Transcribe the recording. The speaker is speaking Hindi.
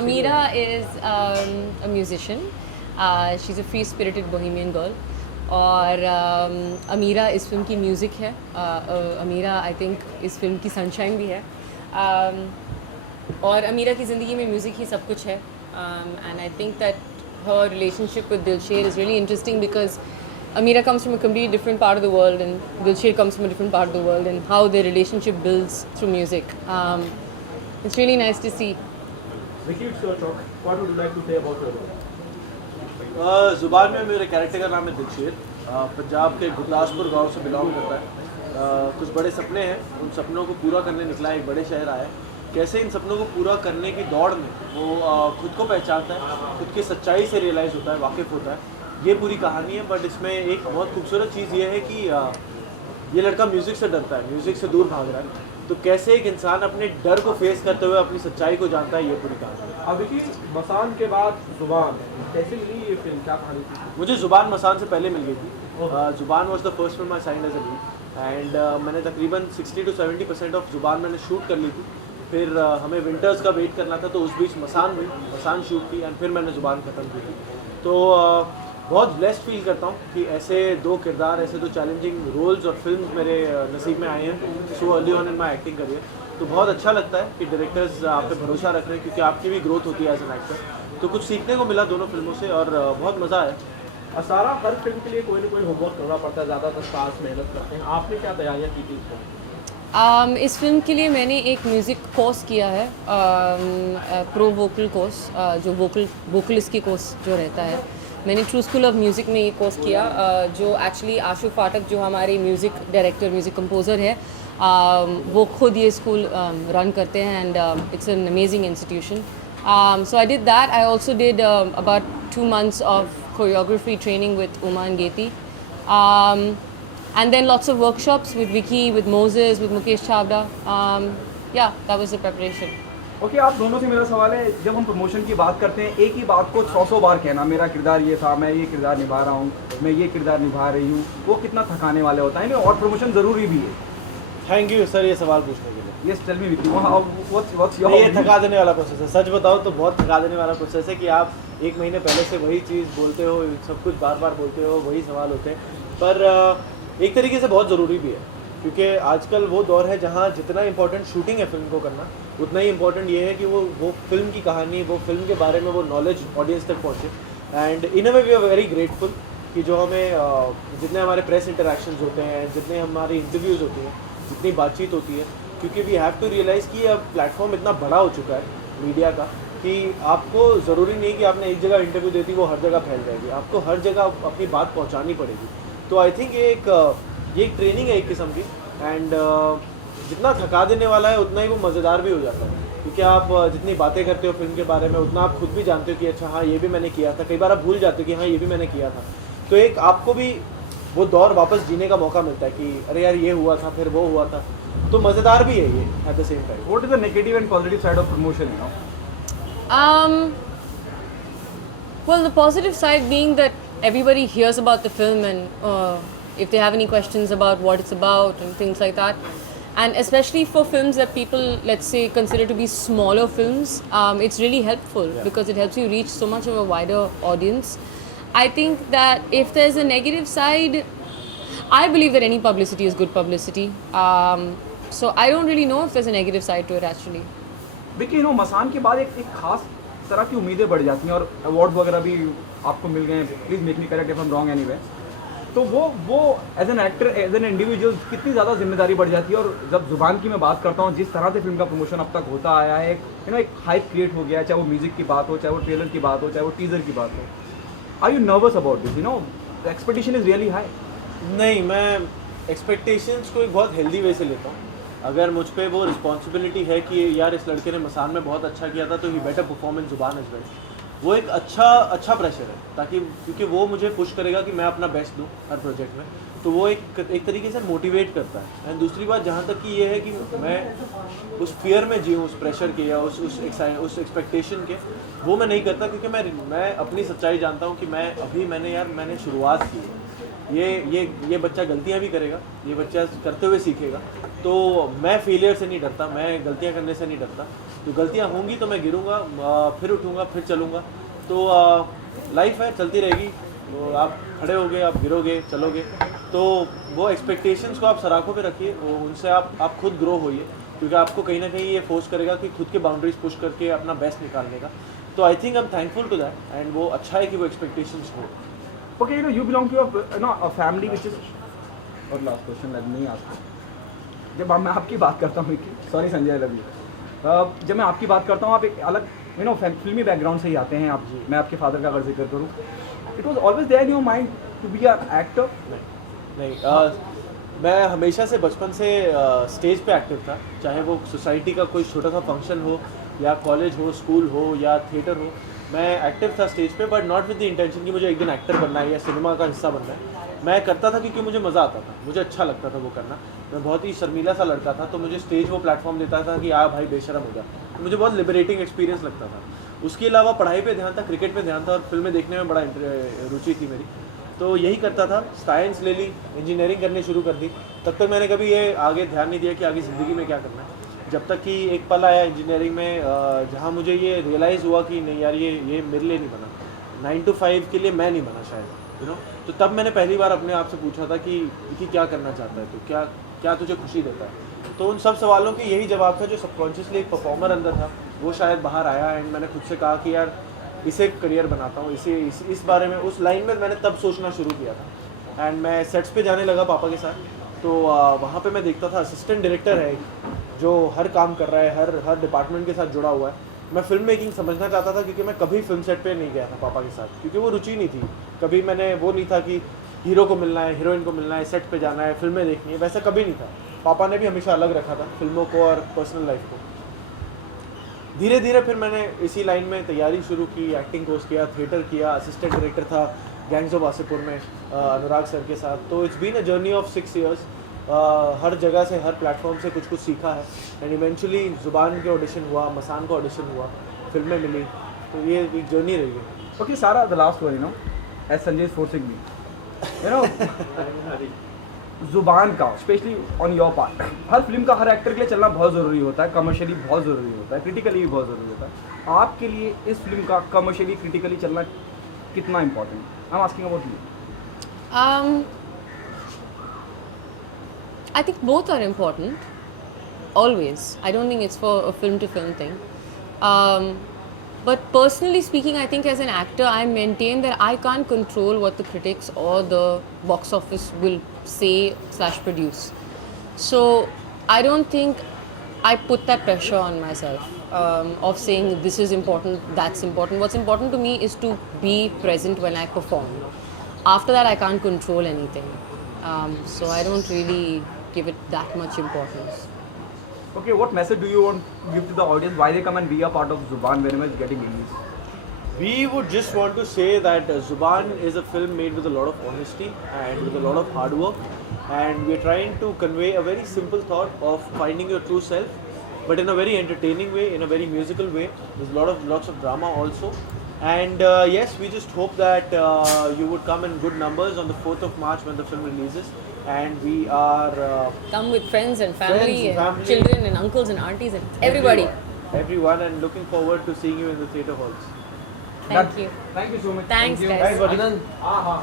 Amira is a musician. She's a free-spirited bohemian girl. और अमीरा इस फिल्म की म्यूज़िक है. अमीरा आई थिंक इस फिल्म की सनशाइन भी है. और अमीरा की ज़िंदगी में म्यूज़िक ही सब कुछ है. And I think that her relationship with Dilsher is really interesting because Amira comes from a completely different part of the world and Dilsher comes from a different part of the world, and how their relationship builds through music. It's really nice to see. Vicky, it's your talk. What would you like to say about your role? ज़ुबान में मेरे कैरेक्टर का नाम है दिलशेर. पंजाब के गुरदासपुर गांव से बिलोंग करता है. कुछ बड़े सपने हैं, उन सपनों को पूरा करने निकला, एक बड़े शहर आया. कैसे इन सपनों को पूरा करने की दौड़ में वो खुद को पहचानता है, खुद की सच्चाई से रियलाइज़ होता है, वाकिफ़ होता है. ये पूरी कहानी है. बट इसमें एक बहुत खूबसूरत चीज़ ये है कि ये लड़का म्यूज़िक से डरता है, म्यूज़िक से दूर भाग रहा है. तो कैसे एक इंसान अपने डर को फेस करते हुए अपनी सच्चाई को जानता है, ये पूरी कहानी है. अब देखिए, मसान के बाद जुबान कैसे मिली ये फिल्म, क्या कहानी थी? मुझे ज़ुबान मसान से पहले मिल गई थी. Zubaan was the first film I signed as a lead, and मैंने तकरीबन 60 to 70% ऑफ ज़ुबान मैंने शूट कर ली थी. फिर हमें विंटर्स का वेट करना था, तो उस बीच मसान शूट की, एंड फिर मैंने ज़ुबान ख़त्म की थी. तो बहुत ब्लेस्ड फील करता हूँ कि ऐसे दो किरदार, ऐसे दो चैलेंजिंग रोल्स और फिल्म मेरे नसीब में आए हैं so early on in my acting career. तो बहुत अच्छा लगता है कि डायरेक्टर्स आप पे भरोसा रख रहे हैं, क्योंकि आपकी भी ग्रोथ होती है एज एन एक्टर. तो कुछ सीखने को मिला दोनों फिल्मों से और बहुत मज़ा आया. सारा हर फिल्म के लिए कोई ना कोई होमवर्क करना पड़ता है, ज़्यादातर स्टार्स मेहनत करते हैं. आपने क्या तैयारियाँ की थी इसमें? इस फिल्म के लिए मैंने एक म्यूज़िक कोर्स किया है, प्रो वोकल कोर्स, जो वोकलिस्ट की कोर्स जो रहता है. मैंने ट्रू स्कूल ऑफ म्यूज़िक में ये कोर्स किया, जो एक्चुअली आशु फाटक जो हमारे म्यूज़िक डायरेक्टर, म्यूज़िक कंपोज़र है, वो खुद ये स्कूल रन करते हैं. And it's an amazing institution. So I did that. I also did about 2 months of choreography training with Uma and Geti. And then lots of workshops with Vicky, with Moses, with Mukesh Chavda. Yeah, that was the preparation. Okay, आप दोनों से मेरा सवाल है, जब हम प्रमोशन की बात करते हैं, एक ही बात को 100 बार कहना, मेरा किरदार ये था, मैं ये किरदार निभा रहा हूँ, मैं ये किरदार निभा रही हूँ, वो कितना थकाने वाले होता है. और प्रमोशन ज़रूरी भी है. थैंक यू सर ये सवाल पूछने के लिए. Yes, tell me Vicky, what's your? ये थका देने वाला प्रोसेस है, सच बताओ तो बहुत थका देने वाला प्रोसेस है कि आप एक महीने पहले से वही चीज़ बोलते हो, सब कुछ बार बार बोलते हो, वही सवाल होते हैं. पर एक तरीके से बहुत ज़रूरी भी है, क्योंकि आजकल वो दौर है जहाँ जितना इंपॉर्टेंट शूटिंग है फिल्म को करना, उतना ही इंपॉर्टेंट ये है कि वो फिल्म की कहानी, वो फिल्म के बारे में वो नॉलेज ऑडियंस तक पहुँचे. And in a way we are very grateful कि जो हमें जितने हमारे प्रेस इंटरेक्शंस होते हैं, जितने हमारे इंटरव्यूज़ होते हैं, जितनी बातचीत होती है, क्योंकि वी हैव टू रियलाइज़ कि अब प्लेटफॉर्म इतना बड़ा हो चुका है मीडिया का कि आपको ज़रूरी नहीं कि आपने एक जगह इंटरव्यू दे दी वो हर जगह फैल जाएगी. आपको हर जगह अपनी बात पहुंचानी पड़ेगी. तो आई थिंक ये एक ट्रेनिंग है एक किस्म की. एंड जितना थका देने वाला है उतना ही वो मज़ेदार भी हो जाता है, क्योंकि आप जितनी बातें करते हो फिल्म के बारे में, उतना आप खुद भी जानते हो कि अच्छा हाँ ये भी मैंने किया था. कई बार आप भूल जाते हो कि हाँ ये भी मैंने किया था. तो एक आपको भी वो दौर वापस जीने का मौका मिलता है कि अरे यार ये हुआ था, फिर वो हुआ था. तो मज़ेदार भी है ये at the same time. What is the negative and positive side of promotion now? Well, the positive side being that everybody hears about the film, and if they have any questions about what it's about and things like that, and especially for films that people, let's say, consider to be smaller films, it's really helpful because it helps you reach so much of a wider audience. I think that if there's a negative side, I believe that any publicity is good publicity. So I don't really know if there's a negative side to it actually. Vicky, Masaan के बाद एक खास तरह की उम्मीदें बढ़ जाती हैं और अवार्ड वगैरह भी आपको मिल गए हैं. Please make me correct if I am wrong anyway. तो वो as an actor, as an individual कितनी ज़्यादा जिम्मेदारी बढ़ जाती है. और जब जुबान की मैं बात करता हूँ, जिस तरह से फिल्म का प्रमोशन अब तक होता आया है, एक हाइप क्रिएट हो गया है, चाहे वो म्यूज़िक की बात हो, चाहे वो ट्रेलर की बात हो, चाहे वो टीज़र की बात हो. Are you nervous about this? The expectation is really high. नहीं, मैं एक्सपेक्टेशंस को एक बहुत हेल्दी वे से लेता हूँ. अगर मुझ पे वो रिस्पॉन्सिबिलिटी है कि यार इस लड़के ने मसान में बहुत अच्छा किया था तो ही बेटर परफॉर्मेंस जुबान इज वेल, वो एक अच्छा प्रेशर है, ताकि क्योंकि वो मुझे पुश करेगा कि मैं अपना बेस्ट दूँ हर प्रोजेक्ट में. तो वो एक तरीके से मोटिवेट करता है. एंड दूसरी बात जहाँ तक कि ये है कि मैं उस फियर में जीऊँ, उस प्रेशर के या उस एक्सपेक्टेशन के, वो मैं नहीं करता, क्योंकि मैं अपनी सच्चाई जानता हूँ कि मैंने शुरुआत की है. ये बच्चा गलतियाँ भी करेगा, ये बच्चा करते हुए सीखेगा। तो मैं फेलियर से नहीं डरता, मैं गलतियाँ करने से नहीं डरता। तो गलतियाँ होंगी तो मैं गिरूँगा, फिर उठूँगा, फिर चलूँगा। तो लाइफ है, चलती रहेगी। तो आप खड़े होगे, आप गिरोगे, चलोगे। तो वो एक्सपेक्टेशंस को आप सराखों पे रखिए, उनसे आप खुद ग्रो होइए, क्योंकि आपको कहीं ना कहीं ये फोर्स करेगा कि खुद के बाउंड्रीज पुश करके अपना बेस्ट निकालने का। तो I think I am thankful to that, and वो अच्छा है कि वो एक्सपेक्टेशंस हो। Okay, you belong to a family which is, और last question let me ask you. जब मैं आपकी बात करता हूँ, sorry Sanjay, I love you, जब मैं आपकी बात करता हूँ, आप एक अलग फिल्मी बैकग्राउंड से ही आते हैं आप। मैं आपके फादर का अगर जिक्र करूँ, it was always there in your mind to be a actor? नहीं, मैं हमेशा से बचपन से स्टेज पे एक्टिव था, चाहे वो सोसाइटी का कोई छोटा सा फंक्शन हो, या कॉलेज हो, स्कूल हो, या थिएटर हो। मैं एक्टिव था स्टेज पे, but not with the intention कि मुझे एक दिन एक्टर बनना है या सिनेमा का हिस्सा बनना है। मैं करता था क्योंकि मुझे मज़ा आता था, मुझे अच्छा लगता था वो करना। मैं बहुत ही शर्मीला सा लड़का था, तो मुझे स्टेज वो प्लेटफॉर्म देता था कि भाई बेशरम हो जा। तो मुझे बहुत लिबरेटिंग एक्सपीरियंस लगता था। उसके अलावा पढ़ाई पे ध्यान था, क्रिकेट पे ध्यान था, और फिल्में देखने में बड़ा रुचि थी मेरी। तो यही करता था। साइंस ले ली, इंजीनियरिंग करनी शुरू कर दी। तब तक मैंने कभी ये आगे ध्यान नहीं दिया कि आगे ज़िंदगी में क्या करना है, जब तक कि एक पल आया इंजीनियरिंग में जहाँ मुझे ये रियलाइज़ हुआ कि नहीं यार, ये मेरे लिए नहीं बना, 9 to 5 के लिए मैं नहीं बना शायद, तो तब मैंने पहली बार अपने आप से पूछा था कि क्या करना चाहता है, तो क्या तुझे खुशी देता है। तो उन सब सवालों के यही जवाब था जो सबकॉन्शियसली एक परफॉर्मर अंदर था, वो शायद बाहर आया। एंड मैंने खुद से कहा कि यार इसे करियर बनाता हूँ, इस बारे में, उस लाइन में मैंने तब सोचना शुरू किया था। एंड मैं सेट्स पे जाने लगा पापा के साथ। तो वहाँ पे मैं देखता था असिस्टेंट डायरेक्टर है जो हर काम कर रहा है, हर डिपार्टमेंट के साथ जुड़ा हुआ है। मैं फिल्म मेकिंग समझना चाहता था, क्योंकि मैं कभी फिल्म सेट पे नहीं गया था पापा के साथ, क्योंकि वो रुचि नहीं थी। कभी मैंने वो नहीं था कि हीरो को मिलना है, हीरोइन को मिलना है, सेट पे जाना है, फिल्में देखनी है, वैसा कभी नहीं था। पापा ने भी हमेशा अलग रखा था फिल्मों को और पर्सनल लाइफ को। धीरे धीरे फिर मैंने इसी लाइन में तैयारी शुरू की, एक्टिंग कोर्स किया, थिएटर किया, असिस्टेंट डायरेक्टर था गैंग्स ऑफ वासेपुर में अनुराग सर के साथ। तो it's been a journey of 6 years। हर जगह से, हर प्लेटफॉर्म से कुछ सीखा है। एंड इवेंचुअली जुबान के ऑडिशन हुआ, मसान का ऑडिशन हुआ, फिल्में मिली। तो ये एक जर्नी रही है। Okay Sara, the last one, as Sanjay is forcing me, Zubaan का, स्पेशली ऑन योर पार्ट, हर फिल्म का हर एक्टर के लिए चलना बहुत ज़रूरी होता है, कमर्शियली बहुत ज़रूरी होता है, क्रिटिकली भी बहुत ज़रूरी होता है। आपके लिए इस फिल्म का कमर्शियली, क्रिटिकली चलना कितना important? I am asking about you. I think both are important, always. I don't think it's for a film to film thing. But personally speaking, I think as an actor, I maintain that I can't control what the critics or the box office will say/produce. So I don't think I put that pressure on myself of saying this is important, that's important. What's important to me is to be present when I perform. After that, I can't control anything. So I don't really give it that much importance. Okay, what message do you want to give to the audience? Why they come and be a part of Zuban whenever it's getting released? We would just want to say that Zuban is a film made with a lot of honesty and with a lot of hard work, and we're trying to convey a very simple thought of finding your true self, but in a very entertaining way, in a very musical way. There's lots of drama also, and yes, we just hope that you would come in good numbers on the 4th of March when the film releases, and we are Come with friends and family, Friends and family. children and uncles and aunties and everybody. everyone, and looking forward to seeing you in the theatre halls. Thank you. Thank you so much. Thanks, Thank you. guys. Thanks, buddy. आनंद, हाँ,